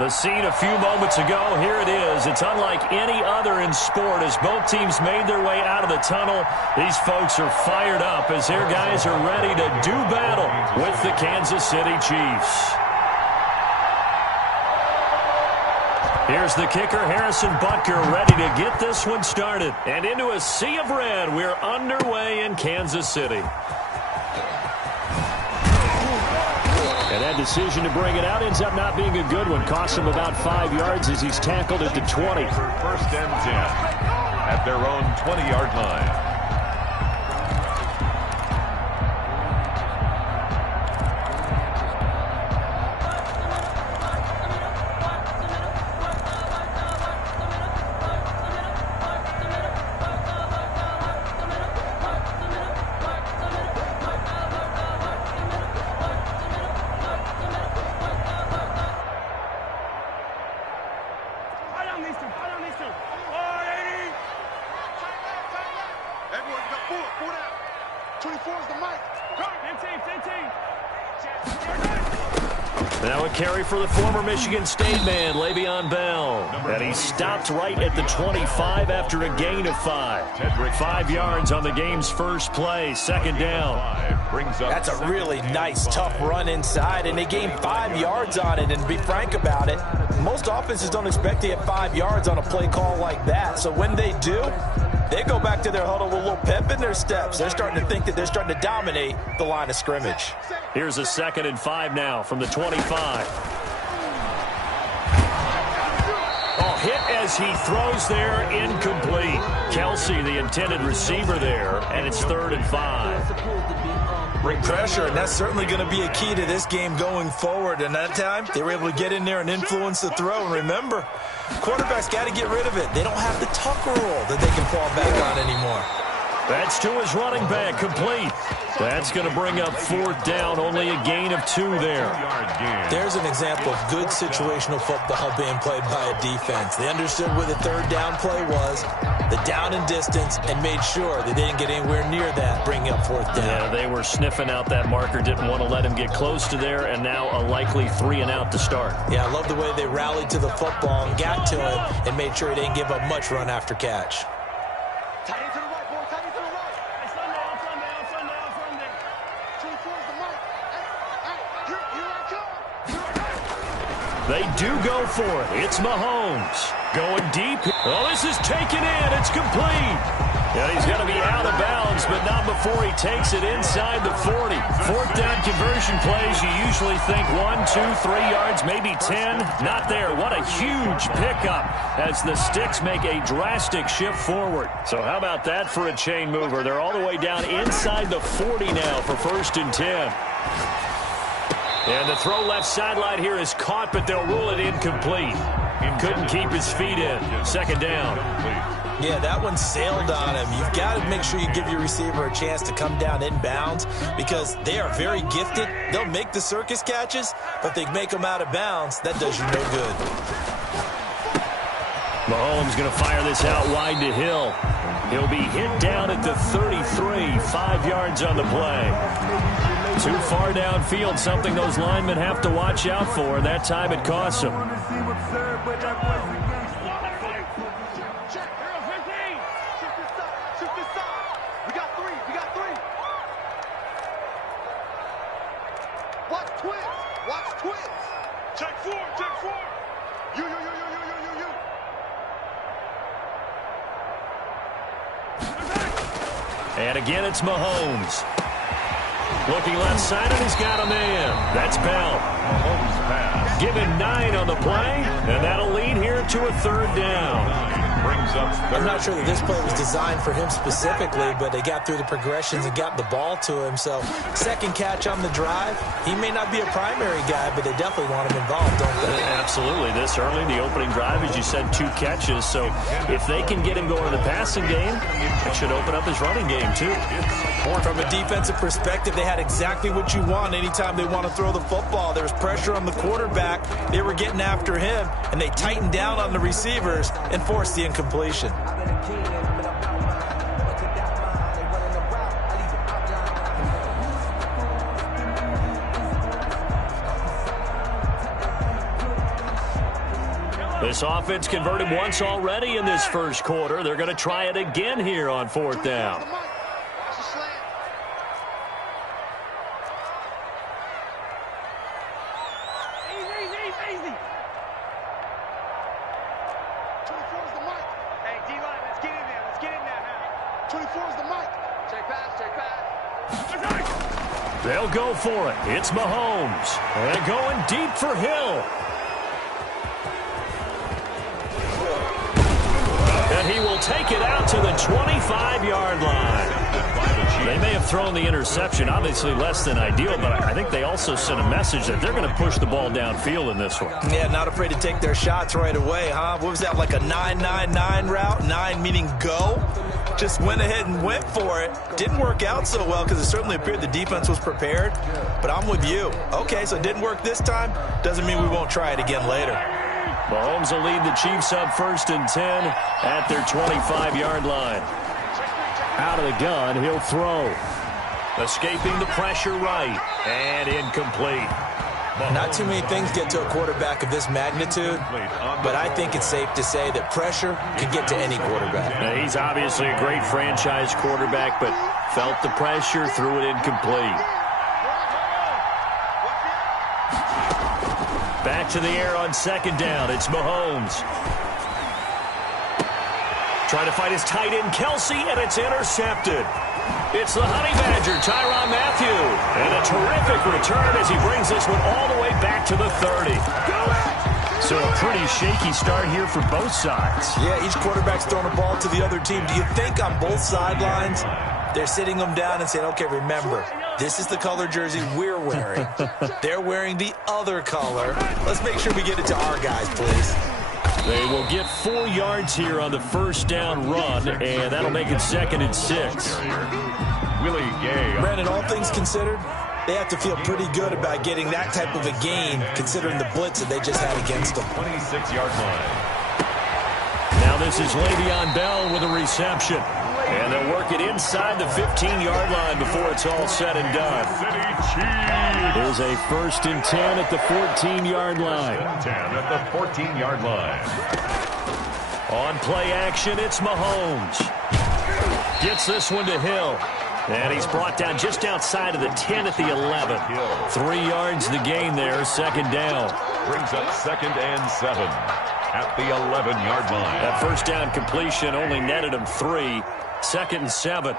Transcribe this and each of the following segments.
The scene a few moments ago, here it is. It's unlike any other in sport as both teams made their way out of the tunnel. These folks are fired up as their guys are ready to do battle with the Kansas City Chiefs. Here's the kicker, Harrison Butker, ready to get this one started. And into a sea of red, we're underway in Kansas City. And that decision to bring it out ends up not being a good one. Costs him about 5 yards as he's tackled at the 20. First and 10 at their own 20-yard line. Now a carry for the former Michigan State man, Le'Veon Bell. And he stopped right at the 25 after a gain of 5. 5 yards on the game's first play, second down. That's a really nice, tough run inside, and they gained 5 yards on it. And to be frank about it, most offenses don't expect to get 5 yards on a play call like that. So when they do, they go back to their huddle with a little pep in their steps. They're starting to think that they're starting to dominate the line of scrimmage. Here's a 2nd and 5 now from the 25. Oh, hit as he throws there, incomplete. Kelsey, the intended receiver there, and it's 3rd and 5. Bring pressure, and that's certainly going to be a key to this game going forward. And that time, they were able to get in there and influence the throw. And remember, quarterbacks got to get rid of it. They don't have the tuck rule that they can fall back on anymore. That's to his running back, complete. That's going to bring up 4th down, only a gain of 2 there. There's an example of good situational football being played by a defense. They understood where the 3rd down play was, the down and distance, and made sure they didn't get anywhere near that, bringing up 4th down. Yeah, they were sniffing out that marker, didn't want to let him get close to there, and now a likely 3 and out to start. Yeah, I love the way they rallied to the football and got to him and made sure he didn't give up much run after catch. They do go for it. It's Mahomes. Going deep. Oh, this is taken in. It's complete. And he's going to be out of bounds, but not before he takes it inside the 40. 4th down conversion plays, you usually think 1, 2, 3 yards, maybe 10. Not there. What a huge pickup as the Sticks make a drastic shift forward. So how about that for a chain mover? They're all the way down inside the 40 now for 1st and 10. And the throw left sideline here is caught, but they'll rule it incomplete. Couldn't keep his feet in. 2nd down. Yeah, that one sailed on him. You've got to make sure you give your receiver a chance to come down inbounds because they are very gifted. They'll make the circus catches, but they make them out of bounds. That does you no good. Mahomes going to fire this out wide to Hill. He'll be hit down at the 33, 5 yards on the play. Too far downfield, something those linemen have to watch out for. That time it costs them. Watch twins. Check 4. You. And again, it's Mahomes. Looking left side, and he's got a man. That's Bell. Mahomes pass. Give him 9 on the play, and that'll lead here to a 3rd down. Brings up 3rd. I'm not sure that this play was designed for him specifically, but they got through the progressions and got the ball to him. So 2nd catch on the drive. He may not be a primary guy, but they definitely want him involved, don't they? Absolutely. This early, the opening drive, as you said, 2 catches. So if they can get him going in the passing game, it should open up his running game, too. From a defensive perspective, they had exactly what you want anytime they want to throw the football. There was pressure on the quarterback. They were getting after him, and they tightened down on the receivers and forced the incompletion. This offense converted once already in this first quarter. They're going to try it again here on fourth down. They'll go for it. It's Mahomes. And going deep for Hill. And he will take it out to the 25-yard line. They may have thrown the interception, obviously less than ideal, but I think they also sent a message that they're going to push the ball downfield in this one. Yeah, not afraid to take their shots right away, huh? What was that, like a 9-9-9 route? 9 meaning go? Just went ahead and went for it. Didn't work out so well because it certainly appeared the defense was prepared. But I'm with you. Okay, so it didn't work this time. Doesn't mean we won't try it again later. Mahomes will lead the Chiefs up 1st and 10 at their 25-yard line. Out of the gun, he'll throw. Escaping the pressure right. And incomplete. Not too many things get to a quarterback of this magnitude, but I think it's safe to say that pressure can get to any quarterback. Now, he's obviously a great franchise quarterback, but felt the pressure, threw it incomplete. Back to the air on 2nd down. It's Mahomes. Trying to fight his tight end, Kelsey, and it's intercepted. It's the Honey Badger, Tyrann Mathieu. And a terrific return as he brings this one all the way back to the 30. So a pretty shaky start here for both sides. Yeah, each quarterback's throwing a ball to the other team. Do you think on both sidelines they're sitting them down and saying, okay, remember, this is the color jersey we're wearing. They're wearing the other color. Let's make sure we get it to our guys, please. They will get 4 yards here on the 1st down run, and that'll make it 2nd and 6. Willie Gay. Brandon, all things considered, they have to feel pretty good about getting that type of a gain, considering the blitz that they just had against them. 26-yard line. Now this is Le'Veon Bell with a reception. And they'll work it inside the 15-yard line before it's all said and done. Here's a 1st and 10 at the 14-yard line. 10 at the 14-yard line. On play action, it's Mahomes. Gets this one to Hill. And he's brought down just outside of the 10 at the 11. 3 yards the gain there, 2nd down. Brings up 2nd and 7 at the 11-yard line. That 1st down completion only netted him 3. 2nd and 7.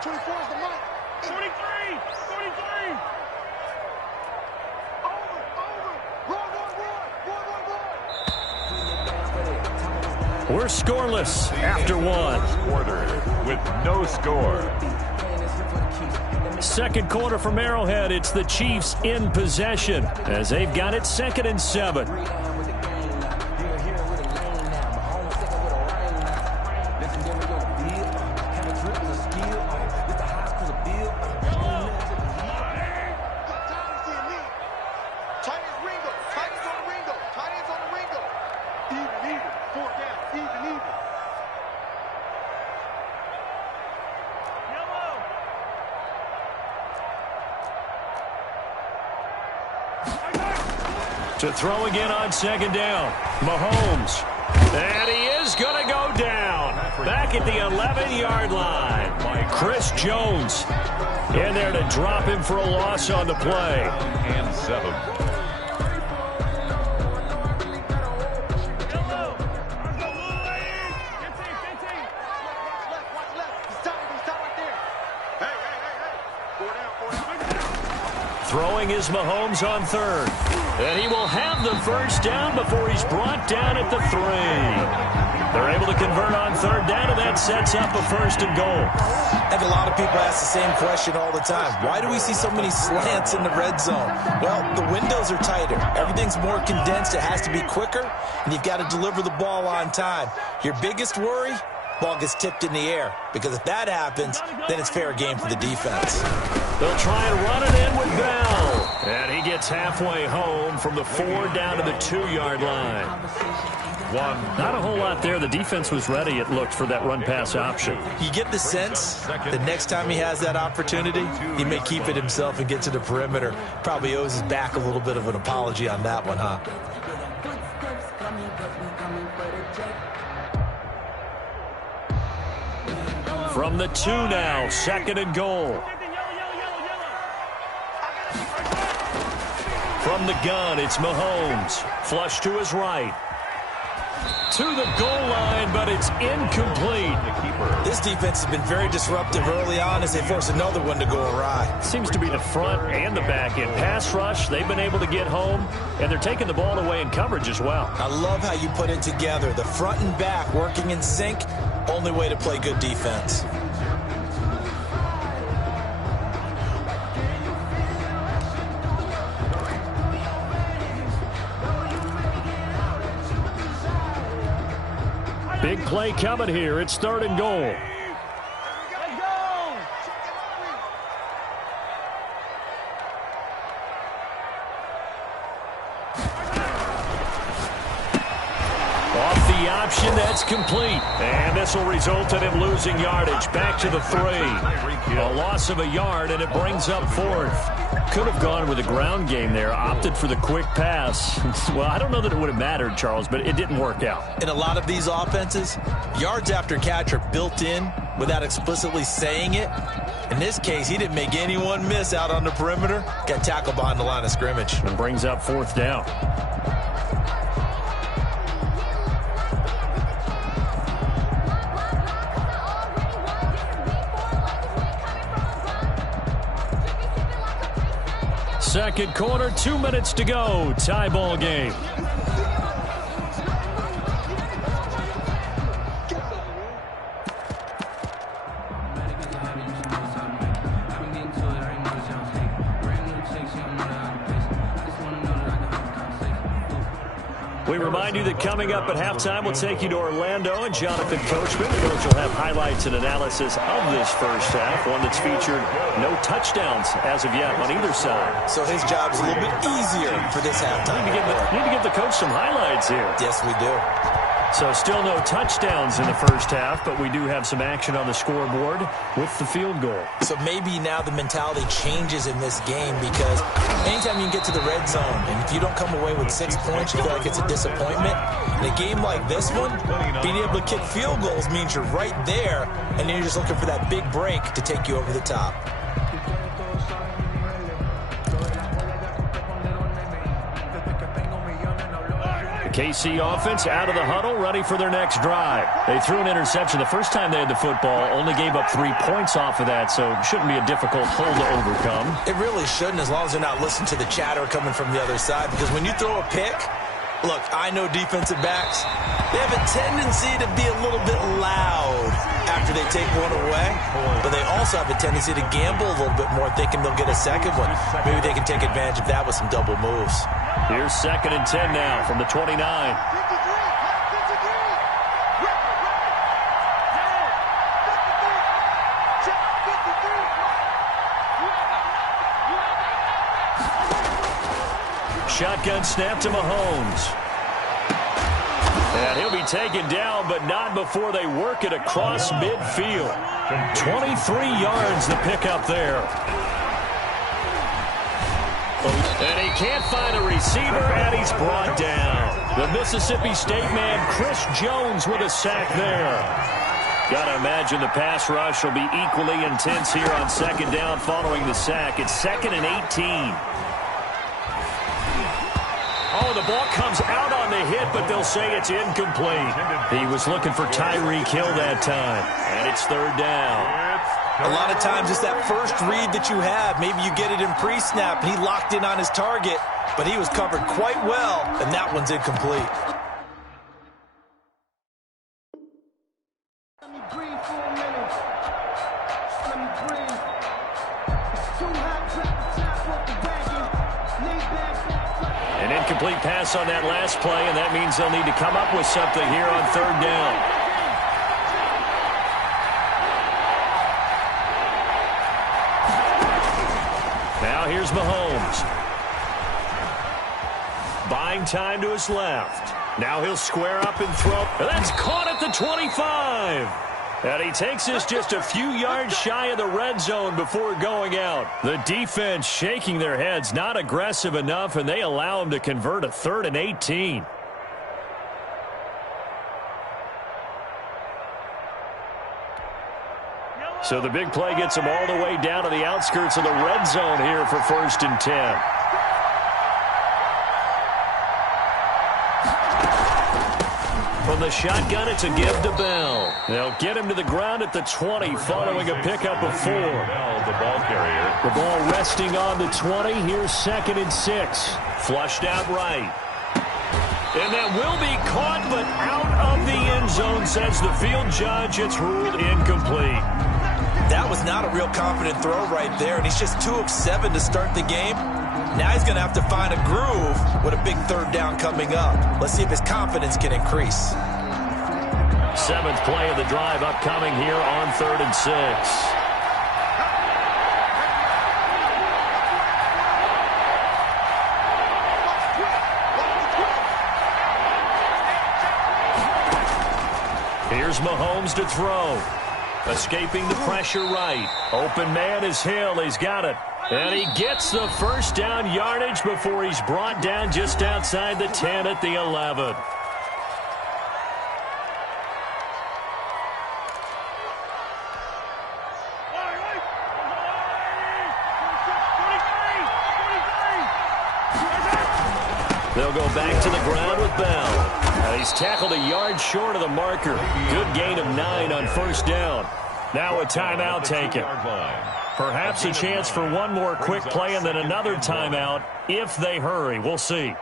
24 is the mark. 23. 23. Over. Run. We're scoreless after 1. Quarter with no score. 2nd quarter from Arrowhead. It's the Chiefs in possession as they've got it 2nd and 7. To throw again on 2nd down. Mahomes. And he is going to go down. Back at the 11-yard line. Chris Jones in there to drop him for a loss on the play. And 7. Throwing is Mahomes on 3rd. And he will have the 1st down before he's brought down at the 3. They're able to convert on 3rd down, and that sets up a 1st and goal. I think a lot of people ask the same question all the time. Why do we see so many slants in the red zone? Well, the windows are tighter. Everything's more condensed. It has to be quicker, and you've got to deliver the ball on time. Your biggest worry? Ball gets tipped in the air, because if that happens, then it's fair game for the defense. They'll try and run it in with Bell. And he gets halfway home from the 4 down to the 2-yard line. Not a whole lot there. The defense was ready, it looked, for that run-pass option. You get the sense that next time he has that opportunity, he may keep it himself and get to the perimeter. Probably owes his back a little bit of an apology on that one, huh? From the 2 now, 2nd and goal. From the gun, it's Mahomes. Flush to his right. To the goal line, but it's incomplete. This defense has been very disruptive early on as they force another one to go awry. Seems to be the front and the back end. Pass rush, they've been able to get home, and they're taking the ball away in coverage as well. I love how you put it together. The front and back working in sync, only way to play good defense. Big play coming here. It's 3rd and goal. Off the option, that's complete. And this will result in him losing yardage. Back to the 3. A loss of a yard, and it brings up 4th. Could have gone with a ground game there. Opted for the quick pass. Well, I don't know that it would have mattered, Charles, but it didn't work out. In a lot of these offenses, yards after catch are built in without explicitly saying it. In this case, he didn't make anyone miss out on the perimeter. Got tackled behind the line of scrimmage. And brings up 4th down. Second quarter, 2 minutes to go. Tie ball game. We remind you that coming up at halftime, we'll take you to Orlando, and Jonathan Coachman. Coach will have highlights and analysis of this first half, one that's featured no touchdowns as of yet on either side. So his job's a little bit easier for this halftime. Need to give the coach some highlights here. Yes, we do. So still no touchdowns in the first half, but we do have some action on the scoreboard with the field goal. So maybe now the mentality changes in this game because anytime you can get to the red zone, and if you don't come away with 6 points, you feel like it's a disappointment. In a game like this one, being able to kick field goals means you're right there, and then you're just looking for that big break to take you over the top. KC offense out of the huddle, ready for their next drive. They threw an interception the first time they had the football, only gave up 3 points off of that, so it shouldn't be a difficult hole to overcome. It really shouldn't, as long as they're not listening to the chatter coming from the other side, because when you throw a pick, look, I know defensive backs, they have a tendency to be a little bit loud after they take one away, but they also have a tendency to gamble a little bit more, thinking they'll get a second one. Maybe they can take advantage of that with some double moves. Here's 2nd and 10 now from the 29. Shotgun snap to Mahomes. And he'll be taken down, but not before they work it across midfield. 23 yards the pickup there. And he can't find a receiver, and he's brought down. The Mississippi State man, Chris Jones, with a sack there. Got to imagine the pass rush will be equally intense here on 2nd down following the sack. It's 2nd and 18. Oh, the ball comes out on the hit, but they'll say it's incomplete. He was looking for Tyreek Hill that time, and it's 3rd down. A lot of times it's that first read that you have. Maybe you get it in pre-snap, and he locked in on his target, but he was covered quite well, and that one's incomplete. Let me breathe for a minute. Let me breathe. It's too hot, drop the top off the wagon. Lay back. An incomplete pass on that last play, and that means they'll need to come up with something here on 3rd down. Now here's Mahomes. Buying time to his left. Now he'll square up and throw. That's caught at the 25. And he takes us just a few yards shy of the red zone before going out. The defense shaking their heads, not aggressive enough, and they allow him to convert a 3rd and 18. So the big play gets them all the way down to the outskirts of the red zone here for 1st and 10. From the shotgun, it's a give to Bell. They'll get him to the ground at the 20 following a pickup of 4. Bell, the ball carrier. The ball resting on the 20. Here's 2nd and 6. Flushed out right. And that will be caught, but out of the end zone, says the field judge. It's ruled incomplete. That was not a real confident throw right there, and he's just 2 of 7 to start the game. Now he's going to have to find a groove with a big 3rd down coming up. Let's see if his confidence can increase. 7th play of the drive upcoming here on 3rd and 6. Here's Mahomes to throw. Escaping the pressure right. Open man is Hill. He's got it. And he gets the 1st down yardage before he's brought down just outside the 10 at the 11. They'll go back to the ground with Bell. He's tackled a yard short of the marker. Good gain of 9 on 1st down. Now a timeout taken. Perhaps a chance for one more quick play and then another timeout if they hurry. We'll see.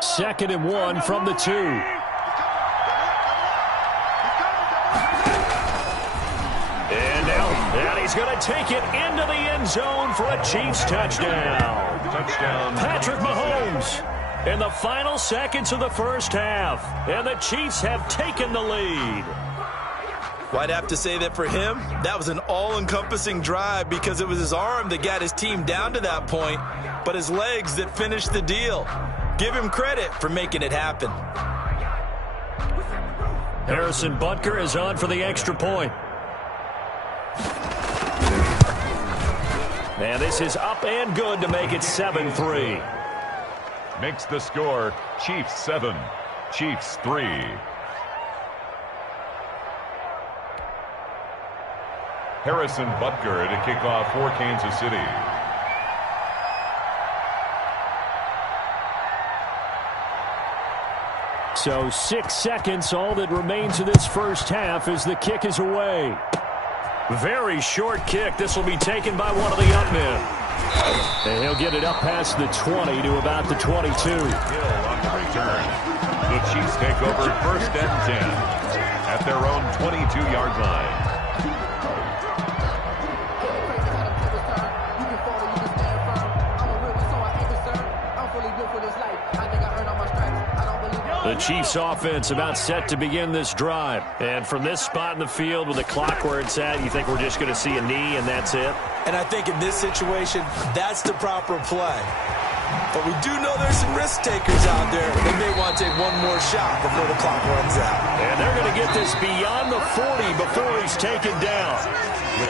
Second and 1 from the 2. And he's going to take it into the end zone for a Chiefs touchdown. Patrick Mahomes in the final seconds of the 1st half. And the Chiefs have taken the lead. Well, I'd have to say that for him, that was an all-encompassing drive because it was his arm that got his team down to that point, but his legs that finished the deal. Give him credit for making it happen. Harrison Butker is on for the extra point. And this is up and good to make it 7-3. Makes the score Chiefs 7, Chiefs 3. Harrison Butker to kick off for Kansas City. So 6 seconds, all that remains of this 1st half as the kick is away. Very short kick. This will be taken by one of the up men. And he'll get it up past the 20 to about the 22. Hill on the return. The Chiefs take over 1st and 10 at their own 22-yard line. The Chiefs offense about set to begin this drive. And from this spot in the field with the clock where it's at, you think we're just going to see a knee and that's it? And I think in this situation, that's the proper play. But we do know there's some risk takers out there. They may want to take one more shot before the clock runs out. And they're going to get this beyond the 40 before he's taken down.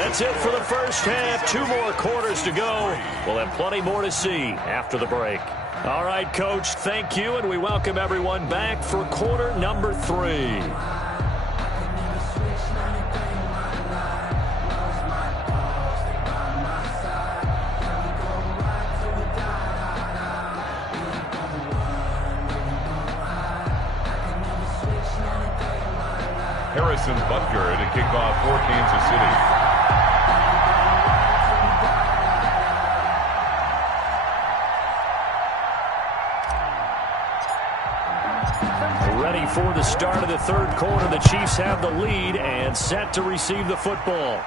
That's it for the 1st half. 2 more quarters to go. We'll have plenty more to see after the break. All right, Coach, thank you, and we welcome everyone back for quarter number 3. Harrison Butker to kick off for Kansas City. Ready for the start of the 3rd quarter. The Chiefs have the lead and set to receive the football.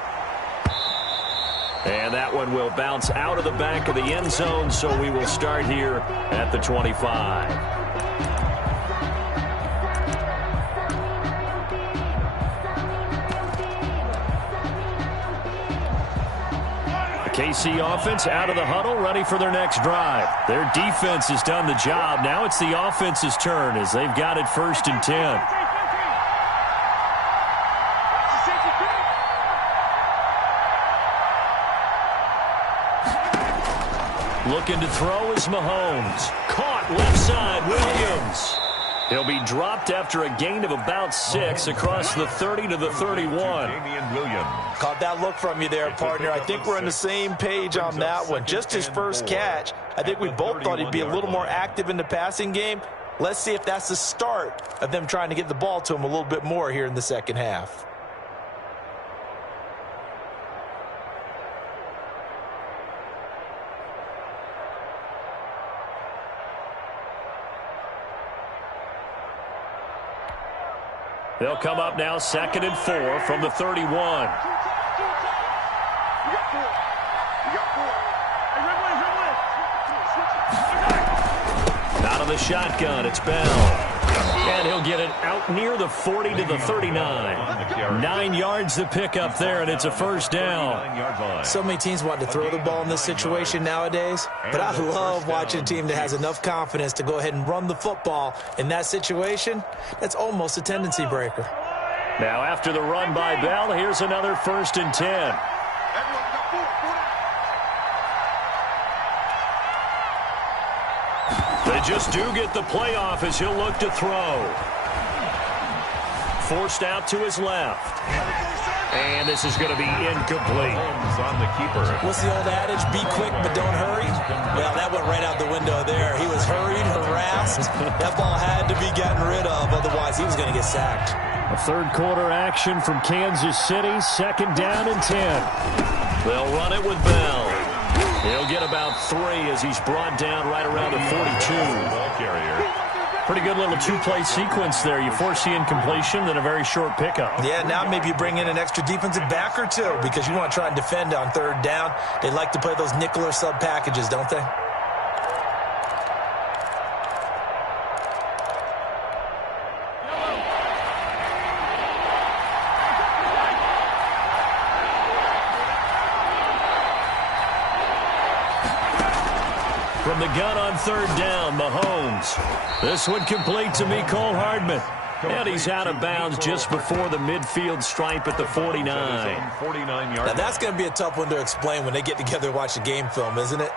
And that one will bounce out of the back of the end zone, so we will start here at the 25. KC offense out of the huddle, ready for their next drive. Their defense has done the job. Now it's the offense's turn as they've got it 1st and 10. Looking to throw is Mahomes. Caught left side, Williams. He'll be dropped after a gain of about 6 across the 30 to the 31. Caught that look from you there, partner. I think we're on the same page on that one. Just his first catch. I think we both thought he'd be a little more active in the passing game. Let's see if that's the start of them trying to get the ball to him a little bit more here in the second half. They'll come up now 2nd and 4 from the 31. Out of the shotgun, it's Bell. And he'll get it out near the 40 to the 39. 9 yards to pick up there, and it's a 1st down. So many teams want to throw the ball in this situation nowadays, but I love watching a team that has enough confidence to go ahead and run the football. In that situation, that's almost a tendency breaker. Now after the run by Bell, here's another 1st and 10. They just do get the playoff as he'll look to throw. Forced out to his left. And this is going to be incomplete. On the keeper. What's the old adage? Be quick, but don't hurry. Well, that went right out the window there. He was hurried, harassed. That ball had to be gotten rid of. Otherwise, he was going to get sacked. A 3rd quarter action from Kansas City. 2nd down and 10. They'll run it with Bell. He'll get about 3 as he's brought down right around the 42. Ball carrier. Pretty good little 2-play sequence there. You force the incompletion, then a very short pickup. Yeah, now maybe you bring in an extra defensive back or two because you want to try and defend on 3rd down. They like to play those nickel or sub packages, don't they? From the gun on 3rd down, Mahomes. This one complete to Mecole Hardman. And he's out of bounds just before the midfield stripe at the 49. Now that's going to be a tough one to explain when they get together and watch the game film, isn't it?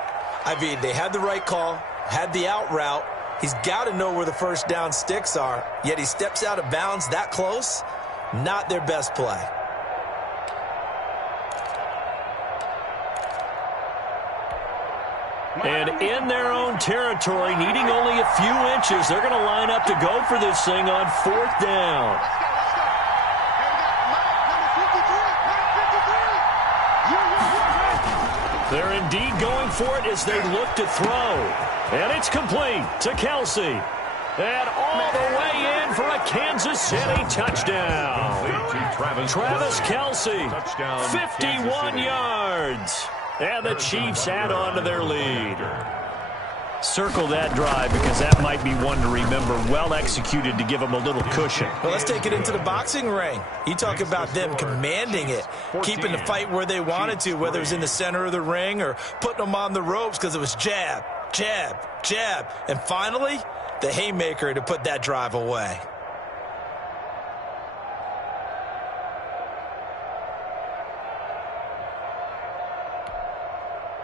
I mean, they had the right call, had the out route. He's got to know where the 1st down sticks are, yet he steps out of bounds that close. Not their best play. And in their own territory, needing only a few inches, they're going to line up to go for this thing on 4th down. They're indeed going for it as they look to throw. And it's complete to Kelsey. And all the way in for a Kansas City touchdown. Travis Kelsey, 51 yards. And the Chiefs add on to their lead. Circle that drive because that might be one to remember. Well executed to give them a little cushion. Well, let's take it into the boxing ring. You talk about them commanding it, keeping the fight where they wanted to, whether it was in the center of the ring or putting them on the ropes because it was jab, jab, jab. And finally, the haymaker to put that drive away.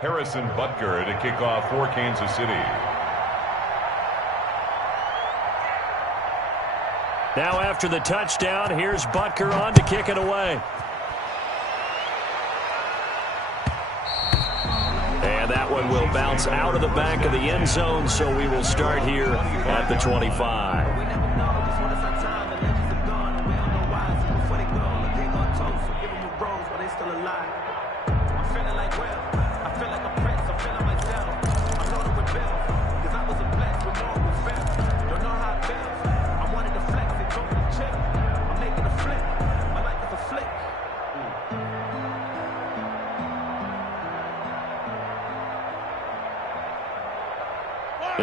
Harrison Butker to kick off for Kansas City. Now after the touchdown, here's Butker on to kick it away. And that one will bounce out of the back of the end zone, so we will start here at the 25.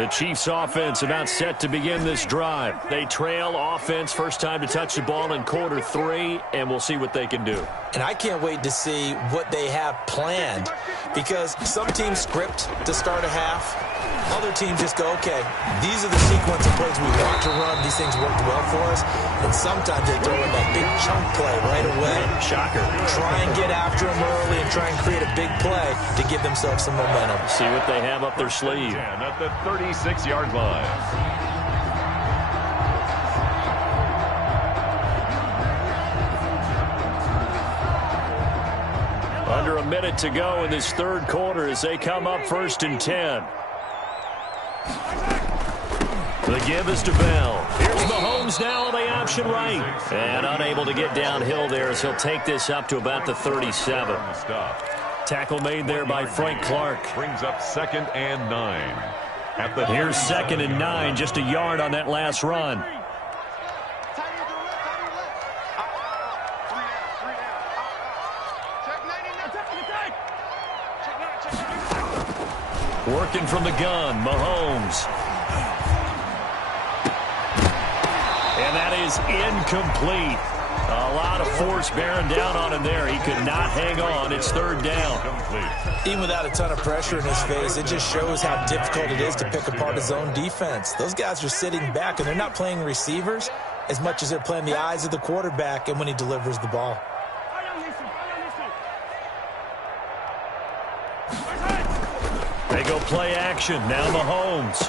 The Chiefs offense about set to begin this drive. They trail offense, first time to touch the ball in quarter 3, and we'll see what they can do. And I can't wait to see what they have planned, because some teams script to start a half. Other teams just go, okay, these are the sequence of plays we want to run. These things worked well for us. And sometimes they throw in that big chunk play right away. Shocker. Try and get after them early and try and create a big play to give themselves some momentum. See what they have up their sleeve. And at the 36-yard line. Under a minute to go in this third quarter as they come up 1st and 10. The give is to Bell. Here's Mahomes now on the option right. And unable to get downhill there as he'll take this up to about the 37. Tackle made there by Frank Clark. Brings up 2nd and 9. Here's 2nd and 9, just a yard on that last run. Working from the gun, Mahomes. And that is incomplete. A lot of force bearing down on him there. He could not hang on. It's 3rd down. Even without a ton of pressure in his face, it just shows how difficult it is to pick apart his own defense. Those guys are sitting back, and they're not playing receivers as much as they're playing the eyes of the quarterback and when he delivers the ball. They go play action. Now Mahomes.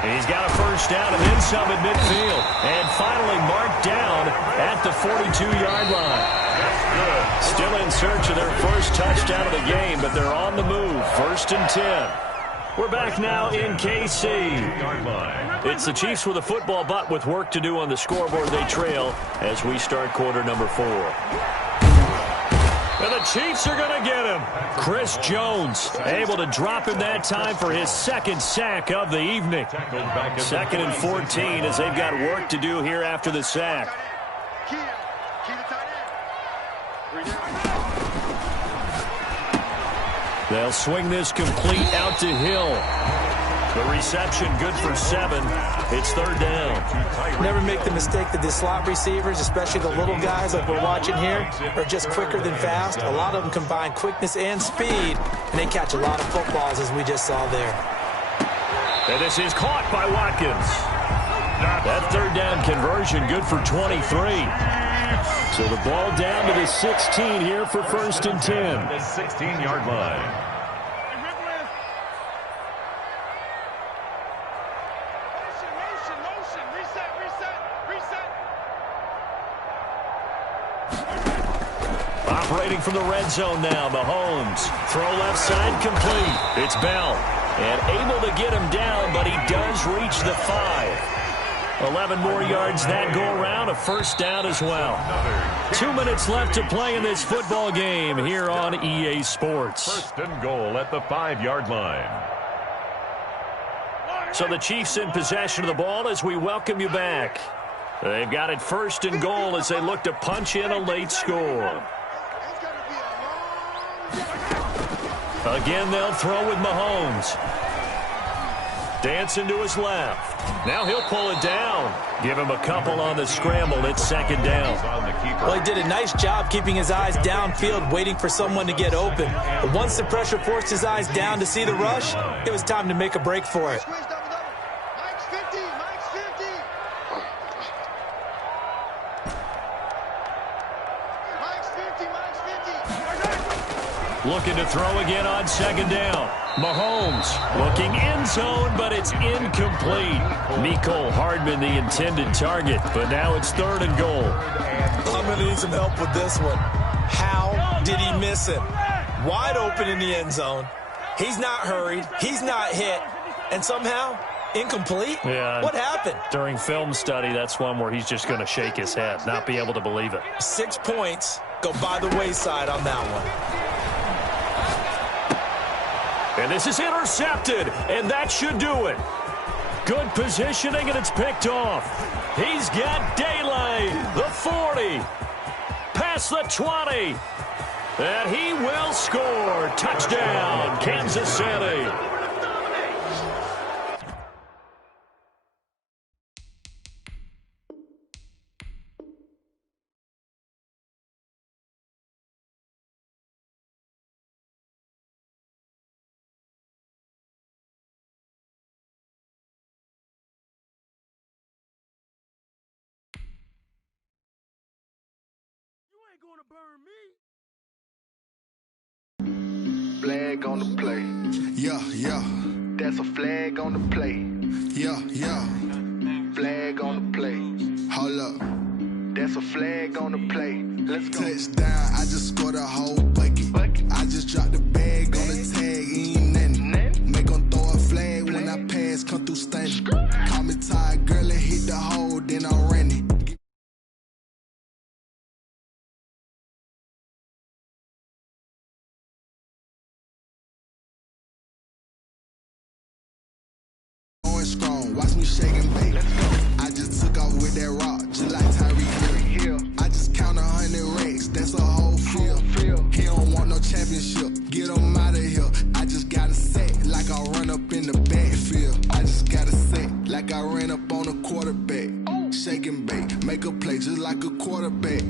He's got a first down and then some at midfield. And finally marked down at the 42-yard line. Still in search of their first touchdown of the game, but they're on the move. 1st and 10. We're back now in KC. It's the Chiefs with a football, but with work to do on the scoreboard. They trail as we start quarter number 4. And the Chiefs are going to get him. Chris Jones able to drop him that time for his 2nd sack of the evening. 2nd and 14 as they've got work to do here after the sack. They'll swing this complete out to Hill. The reception good for 7. It's 3rd down. Never make the mistake that the slot receivers, especially the little guys like we're watching here, are just quicker than fast. A lot of them combine quickness and speed, and they catch a lot of footballs, as we just saw there. And this is caught by Watkins. That 3rd down conversion good for 23. So the ball down to the 16 here for 1st and 10. The 16-yard line. Operating from the red zone now, Mahomes. Throw left side complete. It's Bell. And able to get him down, but he does reach the 5. 11 more yards that go around, a first down as well. 2 minutes left to play in this football game here on EA Sports. 1st and goal at the 5-yard line. So the Chiefs in possession of the ball as we welcome you back. They've got it 1st and goal as they look to punch in a late score. Again, they'll throw with Mahomes. Dancing to his left. Now he'll pull it down. Give him a couple on the scramble. It's 2nd down. Well, he did a nice job keeping his eyes downfield, waiting for someone to get open. But once the pressure forced his eyes down to see the rush, it was time to make a break for it. Looking to throw again on 2nd down. Mahomes looking end zone, but it's incomplete. Mecole Hardman, the intended target, but now it's 3rd and goal. I'm going to need some help with this one. How did he miss him? Wide open in the end zone. He's not hurried. He's not hit. And somehow, incomplete? Yeah. What happened? During film study, that's one where he's just going to shake his head, not be able to believe it. 6 points go by the wayside on that one. And this is intercepted, and that should do it. Good positioning, and it's picked off. He's got daylight. The 40. Past the 20. And he will score. Touchdown, Kansas City. ain't gonna burn me. Flag on the play. Yeah, yeah. That's a flag on the play. Yeah, yeah. Flag on the play. Hold up. That's a flag on the play. Let's go. Touchdown, I just scored a whole bucket. I just dropped the bag on the tag, ain't nothing. Make 'em throw a flag when I pass, come through stunning. Call me tired, girl, and hit the hole, then I'm running. Strong, watch me shake and bake. I just took off with that rock, just like Tyreek Hill. I just count 100 racks, that's a whole field. He don't want no championship, get him out of here. I just got a set, like I run up in the backfield. I just got a set, like I ran up on a quarterback. Shake and bake, make a play just like a quarterback.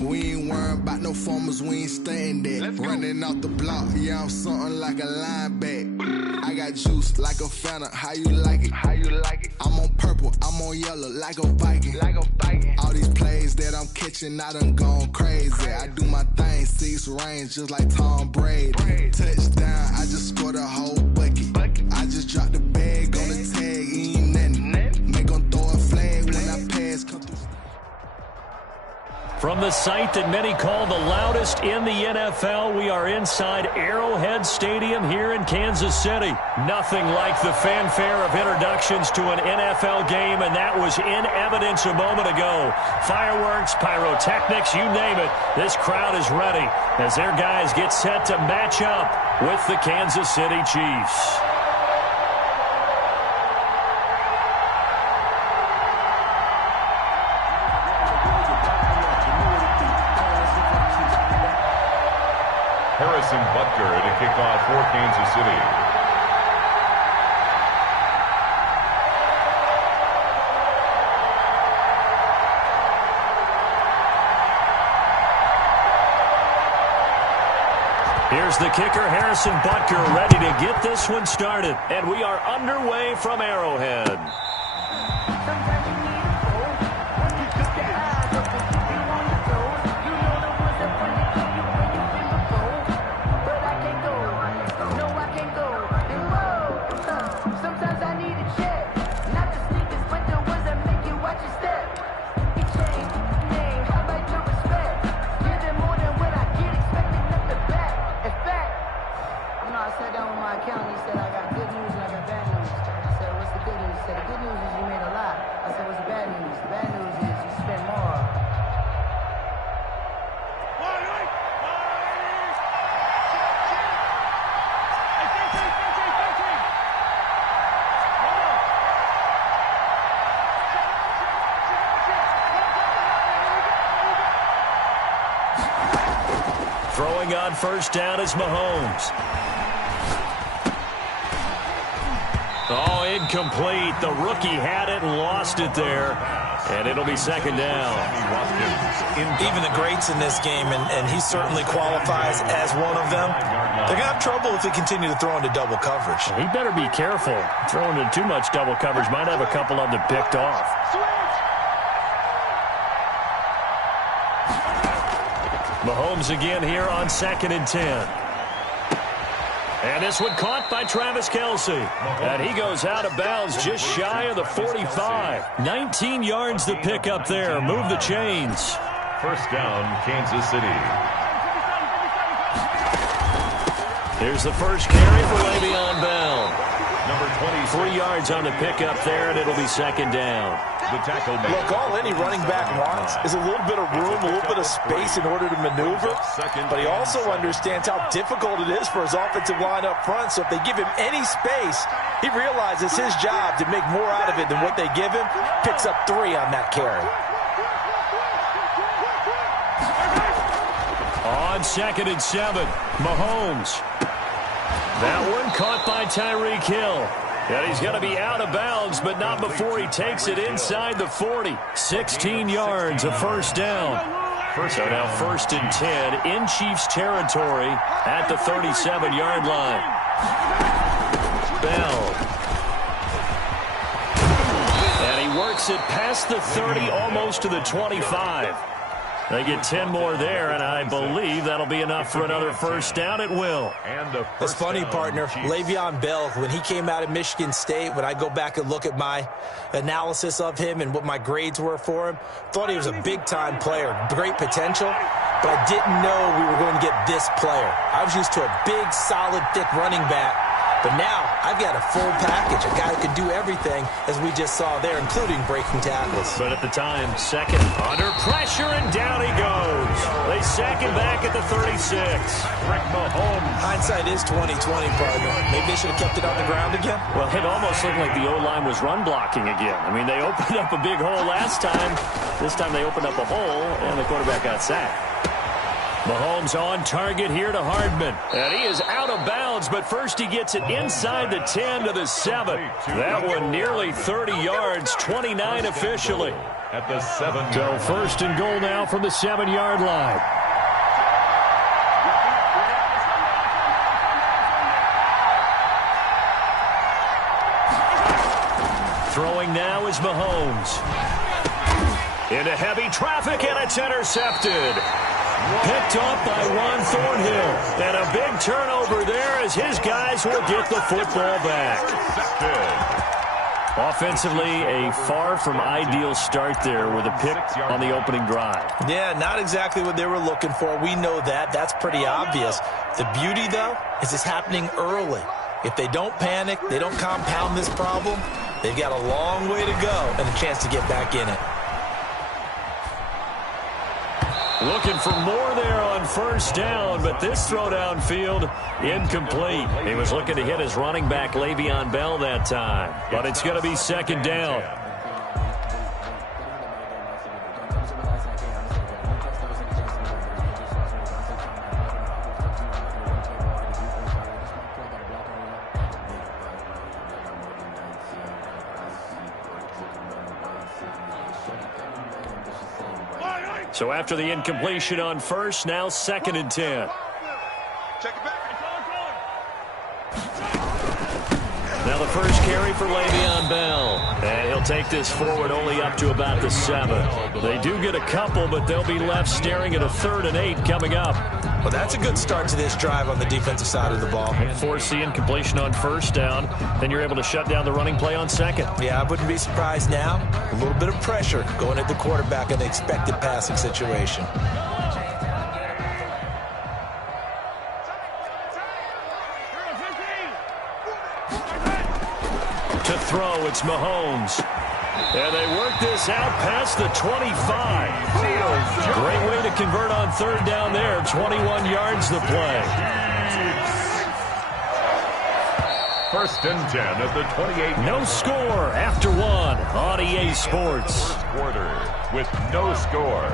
We ain't worrying about no formers, we ain't staying there. Running off the block, yeah, I'm something like a linebacker. I got juice like a Fanta, how you like it? How you like it? I'm on purple, I'm on yellow, like a Viking. Like a Viking. All these plays that I'm catching, I done gone crazy. I do my thing, 6 range, just like Tom Brady. Touchdown, I just scored a whole bucket. I just dropped the bag on the tag, ain't nothing. Make 'em throw a flag when I pass, come through. From the site that many call the loudest in the NFL, we are inside Arrowhead Stadium here in Kansas City. Nothing like the fanfare of introductions to an NFL game, and that was in evidence a moment ago. Fireworks, pyrotechnics, you name it. This crowd is ready as their guys get set to match up with the Kansas City Chiefs. Harrison Butker to kick off for Kansas City. Here's the kicker, Harrison Butker, ready to get this one started. And we are underway from Arrowhead. Sometimes you need a goal. When you took your eyes off and keep you on your toes. You know the ones that want to keep you when you've been before. But I can't go. No, I can't go. And whoa, sometimes I need a check. Not the sneakers, but the ones that make you watch your step. You change your name, how about your respect? Give them more than what I get, expecting nothing back. In fact, you know, I sat down with my accountant, he said I got good news and I got bad news. I said, what's the good news? He said, the good news is you made a lot. I said, what's the bad news? The bad news is you spent more. Throwing on first down is Mahomes. Oh, incomplete. The rookie had it and lost it there. And it'll be second down. Even the greats in this game, and he certainly qualifies as one of them, they're going to have trouble if they continue to throw into double coverage. He better be careful. Throwing into too much double coverage might have a couple of them picked off. Mahomes again here on 2nd and 10. And this one caught by Travis Kelce. And he goes out of bounds just shy of the 45. 19 yards to pick up there. Move the chains. First down, Kansas City. Here's the first carry for Le'Veon Bell. Number 23. 3 yards on the pickup there, and it'll be second down. The tackle made. Look, all any running back wants is a little bit of room, a little bit of space in order to maneuver. But he also understands how difficult it is for his offensive line up front. So if they give him any space, he realizes his job to make more out of it than what they give him. Picks up 3 on that carry. On 2nd and 7, Mahomes. That one caught by Tyreek Hill. And he's going to be out of bounds, but not before he takes it inside the 40. 16 yards, a first down. So now 1st and 10 in Chiefs territory at the 37-yard line. Bell. And he works it past the 30, almost to the 25. They get 10 more there, and I believe that'll be enough for another first down. It will. That's funny, partner. Le'Veon Bell, when he came out of Michigan State, when I go back and look at my analysis of him and what my grades were for him, thought he was a big-time player, great potential, but I didn't know we were going to get this player. I was used to a big, solid, thick running back, but now I've got a full package, a guy who can do everything, as we just saw there, including breaking tackles. But at the time, second, under pressure, and down he goes. They sack him back at the 36. Hindsight is 20/20, partner. Maybe they should have kept it on the ground again. Well, it almost looked like the O-line was run blocking again. I mean, they opened up a big hole last time. This time they opened up a hole, and the quarterback got sacked. Mahomes on target here to Hardman. And he is out of bounds, but first he gets it inside the 10 to the 7. That one nearly 30 yards, 29 officially. At the 7. So first and goal now from the 7-yard line. Throwing now is Mahomes. Into heavy traffic, and it's intercepted. Picked off by Juan Thornhill. And a big turnover there as his guys will get the football back. Offensively, a far from ideal start there with a pick on the opening drive. Yeah, not exactly what they were looking for. We know that. That's pretty obvious. The beauty, though, is it's happening early. If they don't panic, they don't compound this problem, they've got a long way to go and a chance to get back in it. Looking for more there on first down, but this throw downfield incomplete. He was looking to hit his running back, Le'Veon Bell, that time. But it's going to be second down. So after the incompletion on first, now second and 10. Now the first carry for Le'Veon Bell. And he'll take this forward only up to about the 7. They do get a couple, but they'll be left staring at a 3rd and 8 coming up. Well, that's a good start to this drive on the defensive side of the ball. Force the incompletion on first down, then you're able to shut down the running play on second. Yeah, I wouldn't be surprised now. A little bit of pressure going at the quarterback in the expected passing situation. To throw, it's Mahomes. And they work this out past the 25. Great way to convert on third down there. 21 yards the play. First and 10 at the 28. No score after one on EA Sports. First quarter with no score.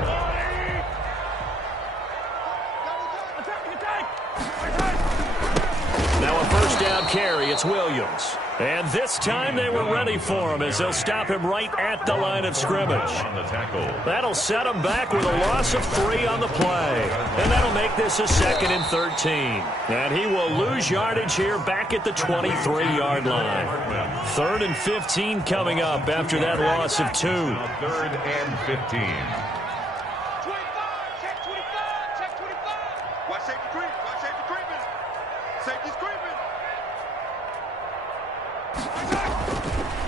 Now a first down carry. It's Williams. And this time they were ready for him as they'll stop him right at the line of scrimmage. On the tackle. That'll set him back with a loss of 3 on the play. And that'll make this a 2nd and 13. And he will lose yardage here back at the 23-yard line. 3rd and 15 coming up after that loss of 2. 3rd and 15. Check 25. Watch safety creep. Watch safety creeping. Safety's creeping.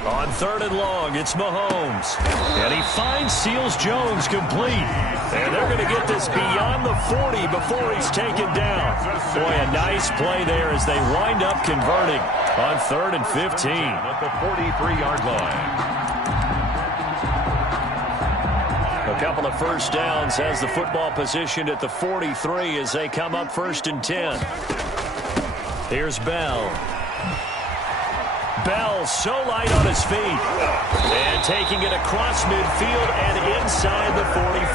On 3rd and long, it's Mahomes. And he finds Seals Jones complete. And they're going to get this beyond the 40 before he's taken down. Boy, a nice play there as they wind up converting on 3rd and 15. At the 43-yard line. A couple of first downs has the football positioned at the 43 as they come up 1st and 10. Here's Bell. Bell so light on his feet. And taking it across midfield and inside the 45.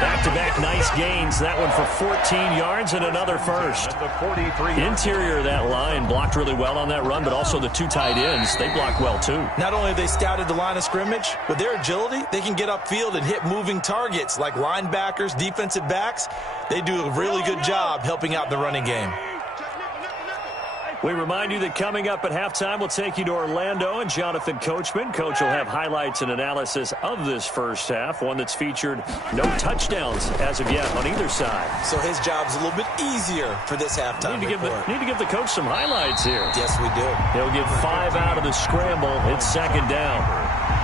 Back-to-back nice gains. That one for 14 yards and another first. At the 43. Interior of that line blocked really well on that run, but also the 2 tight ends, they blocked well too. Not only have they scouted the line of scrimmage, with their agility, they can get upfield and hit moving targets like linebackers, defensive backs. They do a really good job helping out the running game. We remind you that coming up at halftime, we'll take you to Orlando and Jonathan Coachman. Coach will have highlights and analysis of this first half, one that's featured no touchdowns as of yet on either side. So his job's a little bit easier for this halftime report. Need to give the coach some highlights here. Yes, we do. He'll get 5 out of the scramble. It's second down.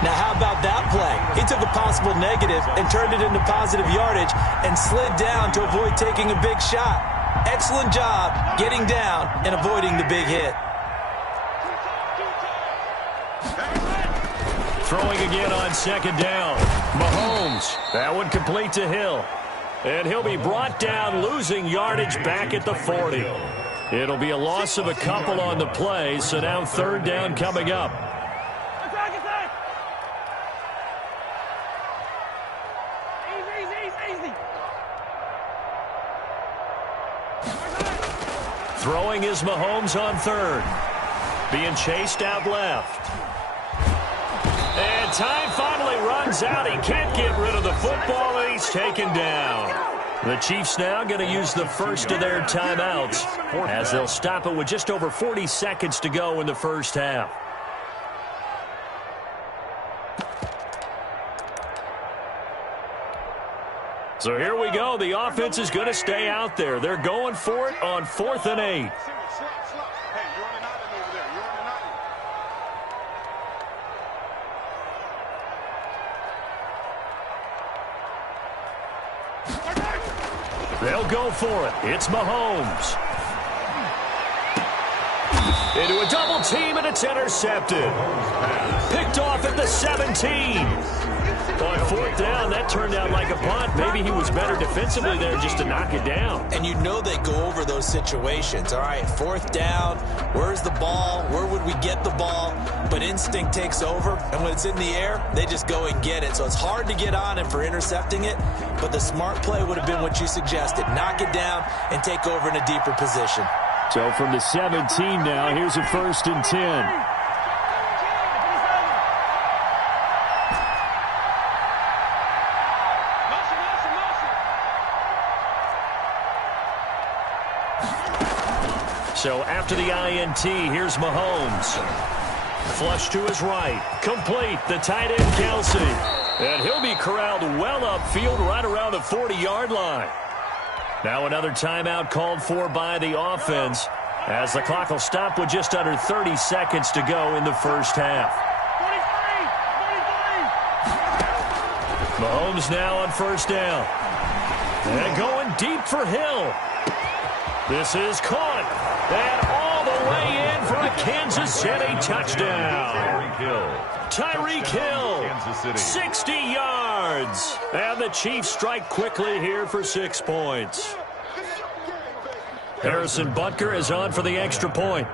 Now, how about that play? He took a possible negative and turned it into positive yardage and slid down to avoid taking a big shot. Excellent job getting down and avoiding the big hit. Throwing again on second down. Mahomes. That one complete to Hill. And he'll be brought down, losing yardage back at the 40. It'll be a loss of a couple on the play, so now third down coming up. Throwing is Mahomes on third. Being chased out left. And time finally runs out. He can't get rid of the football, and he's taken down. The Chiefs now going to use the first of their timeouts as they'll stop it with just over 40 seconds to go in the first half. So here we go. The offense is going to stay out there. They're going for it on 4th and 8. They'll go for it. It's Mahomes. Into a double team, and it's intercepted. Picked off at the 17. On 4th down, that turned out like a punt. Maybe he was better defensively there just to knock it down. And you know they go over those situations. All right, 4th down, where's the ball? Where would we get the ball? But instinct takes over, and when it's in the air, they just go and get it. So it's hard to get on him for intercepting it, but the smart play would have been what you suggested. Knock it down and take over in a deeper position. So from the 17 now, here's a 1st and 10. So after the INT, here's Mahomes. Flush to his right. Complete. The tight end, Kelsey. And he'll be corralled well upfield right around the 40-yard line. Now another timeout called for by the offense as the clock will stop with just under 30 seconds to go in the first half. 43. Mahomes now on 1st down. And going deep for Hill. This is caught. And all the way in for a Kansas City touchdown. Tyreek Hill, 60 yards. And the Chiefs strike quickly here for 6 points. Harrison Butker is on for the extra point.